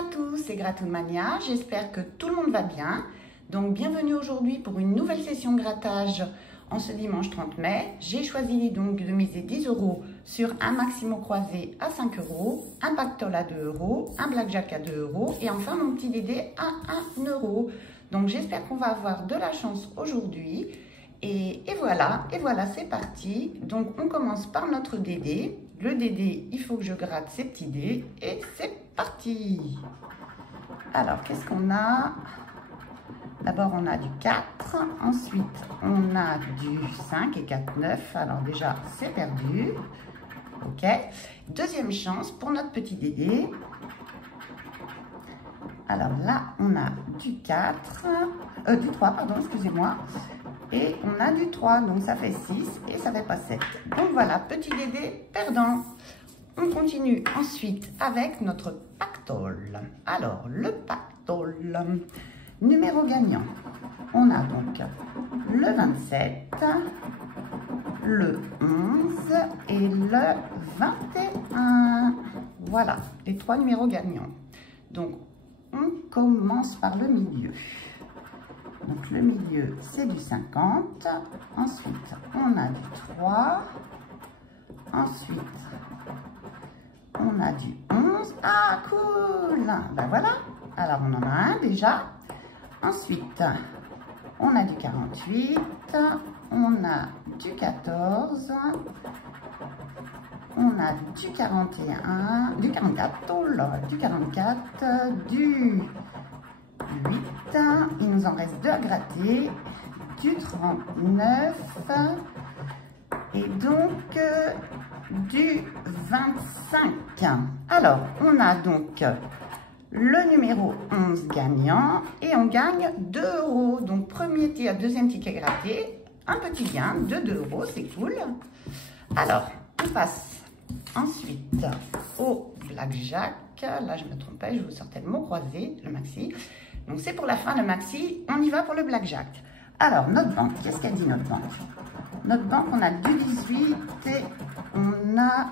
à tous, c'est Gratoumania, j'espère que tout le monde va bien. Donc bienvenue aujourd'hui pour une nouvelle session de grattage en ce dimanche 30 mai. J'ai choisi donc de miser 10 € sur un maximo croisé à 5 €, un pactole à 2 €, un blackjack à 2 € et enfin mon petit dédé à 1 €. Donc j'espère qu'on va avoir de la chance aujourd'hui. Et voilà, c'est parti. Donc on commence par notre dédé. Le dédé, il faut que je gratte ces petits dés et c'est parti. Alors, qu'est-ce qu'on a? D'abord, on a du 4. Ensuite, on a du 5 et 4, 9. Alors déjà, c'est perdu. Ok. Deuxième chance pour notre petit dédé. Alors là, on a du 4, du 3, pardon, excusez-moi. Et on a du 3, donc ça fait 6 et ça fait pas 7. Donc voilà, petit dédé perdant. On continue ensuite avec notre pactole. Alors, le pactole, numéro gagnant. On a donc le 27, le 11 et le 21. Voilà, les 3 numéros gagnants. Donc, on commence par le milieu. Donc, le milieu, c'est du 50. Ensuite, on a du 3. Ensuite, on a du 11. Ah, cool! Ben voilà. Alors, on en a un déjà. Ensuite, on a du 48. On a du 14. On a du 41. Du 44. Oh là, du 44. Du 8, il nous en reste 2 à gratter, du 39 et donc du 25. Alors, on a donc le numéro 11 gagnant et on gagne 2 €. Donc, premier ticket, deuxième ticket gratté, un petit gain de 2 €, c'est cool. Alors, on passe ensuite au blackjack. Là, je me trompais, je vous sortais le mot croisé, le maxi. Donc, c'est pour la fin, le maxi. On y va pour le blackjack. Alors, notre banque, qu'est-ce qu'elle dit, notre banque? Notre banque, on a du 18 et on a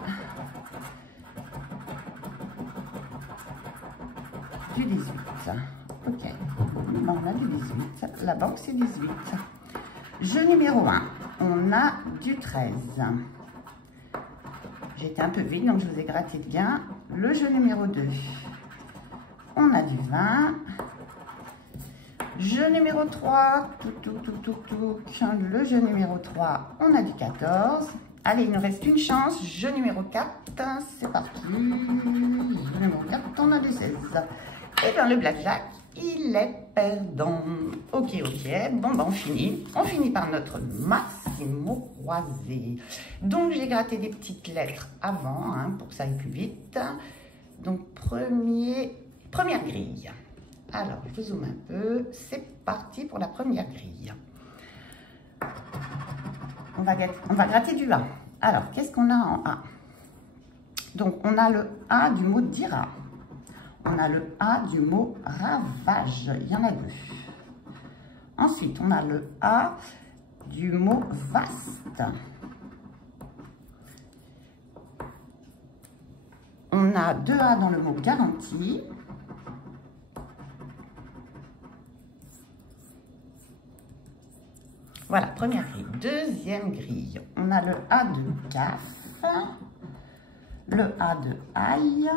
du 18. Ok. Bon, on a du 18. La banque, c'est 18. Jeu numéro 1, on a du 13. J'étais un peu vite, donc je vous ai gratté de bien. Le jeu numéro 2, on a du 20. Jeu numéro 3, le jeu numéro 3, on a du 14. Allez, il nous reste une chance. Jeu numéro 4, c'est parti. Jeu numéro 4, on a du 16. Et bien, le blackjack, il est perdant. Ok. Bon, ben, on finit. On finit par notre maximo croisé. Donc, j'ai gratté des petites lettres avant, hein, pour que ça aille plus vite. Donc, première grille. Alors, je zoome un peu. C'est parti pour la première grille. On va gratter du A. Alors, qu'est-ce qu'on a en A? Donc, on a le A du mot dira. On a le A du mot ravage. Il y en a 2. Ensuite, on a le A du mot vaste. On a 2 A dans le mot garantie. Voilà, première grille. Deuxième grille, on a le A de CAF, le A de aïe,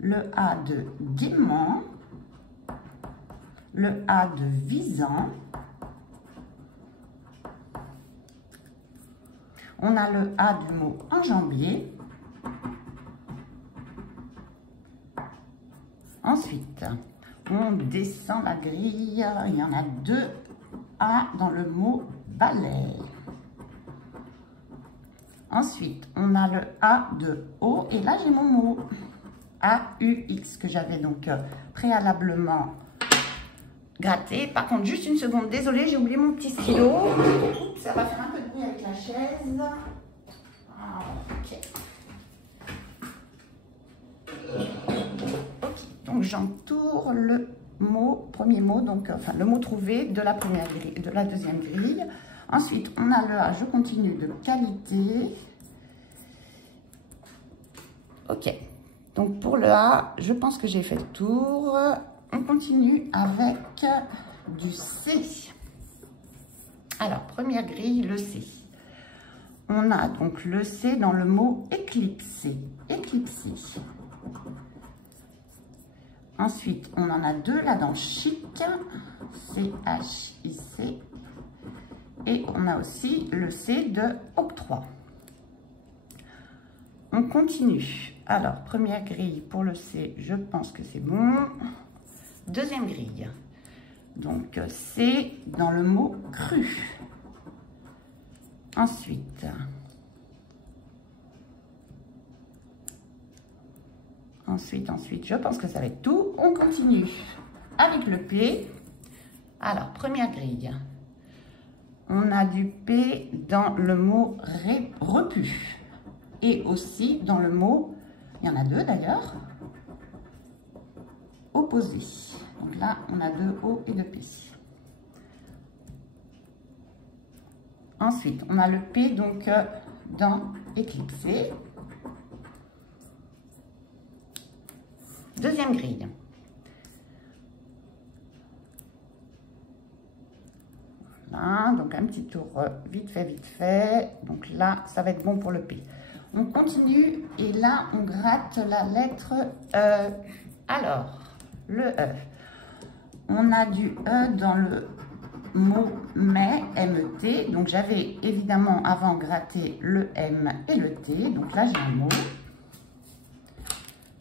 le A de gaiement, le A de visant, on a le A du mot enjambier. Ensuite, on descend la grille, il y en a 2 A dans le mot balai. Ensuite, on a le A de haut et là j'ai mon mot AUX que j'avais donc préalablement gratté. Par contre, juste une seconde, désolée, j'ai oublié mon petit stylo. Ça va faire un peu de bruit avec la chaise. Ok, donc j'entoure le premier mot, donc enfin le mot trouvé de la première grille, de la deuxième grille. Ensuite, on a le A, je continue de qualité. Ok, Donc pour le A, je pense que j'ai fait le tour. On continue avec du C. Alors, première grille, le C. On a donc le C dans le mot éclipsé. Éclipsé. Ensuite, on en a deux là dans chic. C-H-I-C. Et on a aussi le C de octroi. On continue. Alors, première grille pour le C, je pense que c'est bon. Deuxième grille. Donc, C dans le mot cru. Ensuite, je pense que ça va être tout. On continue avec le P. Alors, première grille. On a du P dans le mot repu. Et aussi dans le mot, il y en a deux d'ailleurs, opposé. Donc là, on a deux O et deux P. Ensuite, on a le P donc dans éclipsé. Deuxième grille. Voilà, donc un petit tour vite fait. Donc là, ça va être bon pour le P. On continue et là, on gratte la lettre E. Alors, le E. On a du E dans le mot mais, M-E-T. Donc, j'avais évidemment avant gratté le M et le T. Donc là, j'ai un mot.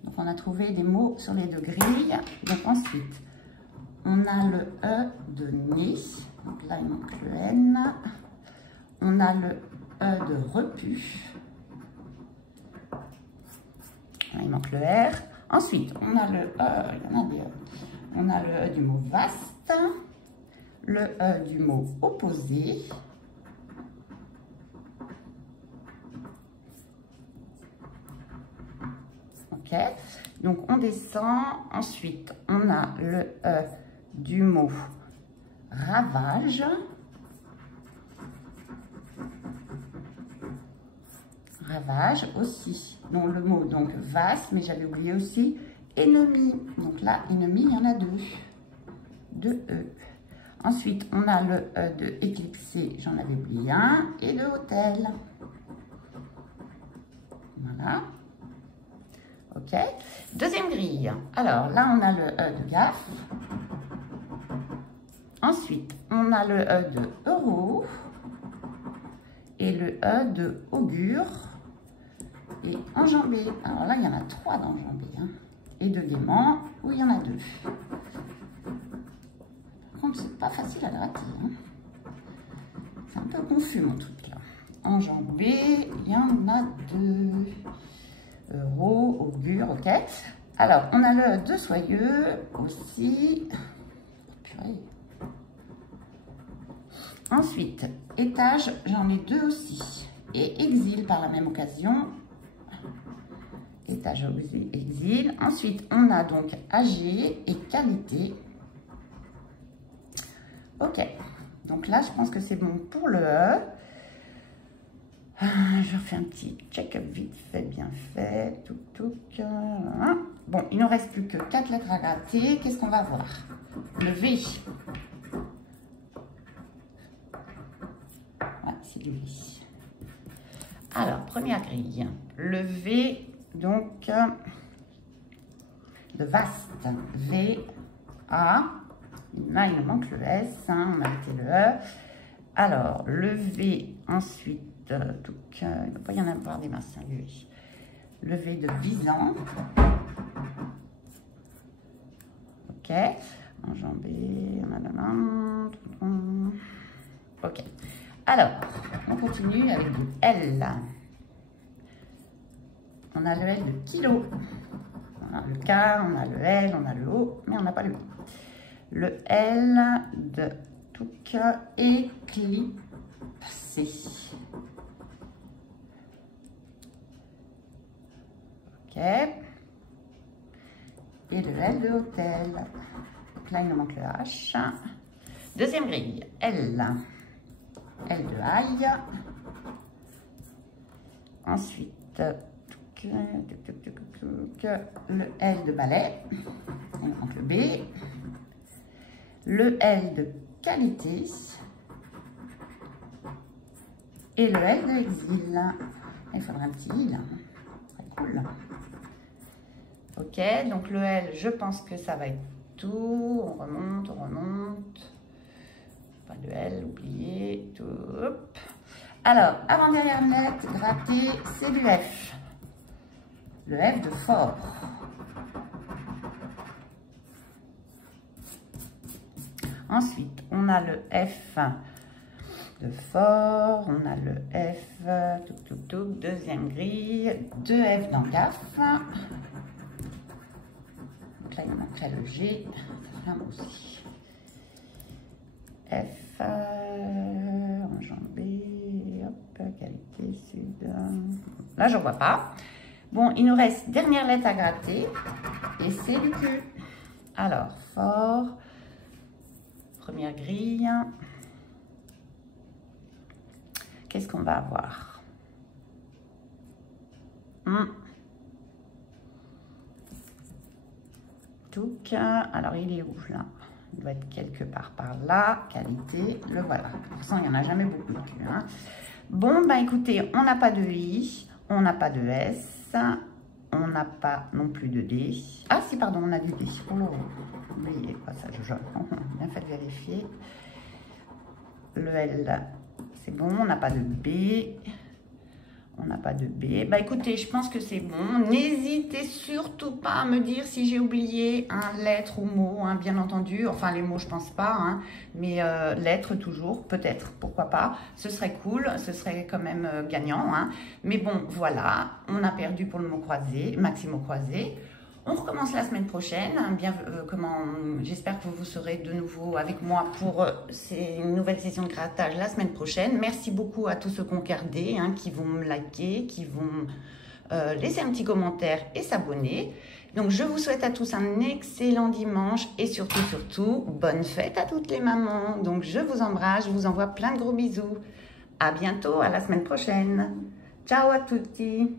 Donc, on a trouvé des mots sur les deux grilles. Donc, ensuite, on a le E de nez. Donc là, il manque le N. On a le E de repu. Il manque le R. Ensuite, on a le E, il y en a des E. On a le E du mot vaste, le E du mot opposé, ok. Donc, on descend. Ensuite, on a le E du mot ravage. Ravage aussi, donc le mot donc vaste, mais j'avais oublié aussi ennemi. Donc là, ennemi, il y en a deux E. Ensuite, on a le E de éclipsé, j'en avais oublié un, et de hôtel. Voilà. Ok. Deuxième grille. Alors là, on a le E de gaffe. Ensuite, on a le E de euro et le E de augure. Et enjambé, alors là il y en a trois d'enjambé, hein. Et de gaiement, où il y en a deux. Par contre, c'est pas facile à gratter, hein. C'est un peu confus mon truc là. Enjambé, il y en a deux. Euro, augure, ok. Alors, on a le de soyeux aussi. Purée. Ensuite, étage, j'en ai deux aussi. Et exil par la même occasion. Étage, exil. Ensuite, on a donc âgé et qualité. Ok. Donc là, je pense que c'est bon pour le E. Je refais un petit check-up vite fait, bien fait. Bon, il ne nous reste plus que 4 lettres à gratter. Qu'est-ce qu'on va voir? Le V. Ouais, c'est du V. Alors, première grille. Le V. Donc, de vaste, V, A, là il nous manque le S, hein, on a arrêté le E. Alors, le V, ensuite, donc, il ne va pas y en avoir des masses, hein, le V. Le V de visant. Ok, enjambé, ok. Alors, on continue avec du L. On a le L de kilo. On a le K, on a le L, on a le O, mais on n'a pas le I. Le L de touc, éclipsé. Ok. Et le L de hôtel. Donc là, il nous manque le H. Deuxième grille. L. L de ail. Ensuite, le L de balai, on compte le B, le L de qualité et le L de exil. Il faudra un petit I là, très cool. Ok, donc le L, je pense que ça va être tout. On remonte, on remonte. Pas de L, oublié. Tout. Hop. Alors, avant-dernière lettre, gratter, c'est du F. Le F de fort. Ensuite, on a le F de fort, on a le F, deuxième grille, 2 F dans CAF. Donc là, il manquerait le G, ça fait un mot aussi. F, enjambé, hop, qualité, sud. Là, je ne vois pas. Bon, il nous reste dernière lettre à gratter et c'est du Q. Alors, fort, première grille. Qu'est-ce qu'on va avoir? Touc. Alors, il est où là? Il doit être quelque part par là. Qualité, le voilà. Pour ça, il n'y en a jamais beaucoup de Q. Hein. Bon, bah écoutez, on n'a pas de I, on n'a pas de S, on n'a pas non plus de D. Ah si, pardon, on a du D. Oh, oubliez pas ça, je bien fait de vérifier. Le L, c'est bon, on n'a pas de B. On n'a pas de B. Bah écoutez, je pense que c'est bon. N'hésitez surtout pas à me dire si j'ai oublié un lettre ou mot, hein, bien entendu. Enfin, les mots, je pense pas, hein, mais lettres toujours, peut-être, pourquoi pas. Ce serait cool, ce serait quand même gagnant. Hein. Mais bon, voilà, on a perdu pour le mot croisé, maxi mot croisé. On recommence la semaine prochaine. J'espère que vous serez de nouveau avec moi pour une nouvelle session de grattage la semaine prochaine. Merci beaucoup à tous ceux qui ont regardé, hein, qui vont me liker, qui vont laisser un petit commentaire et s'abonner. Donc, je vous souhaite à tous un excellent dimanche et surtout, bonne fête à toutes les mamans. Donc, je vous embrasse, je vous envoie plein de gros bisous. À bientôt, à la semaine prochaine. Ciao à tutti.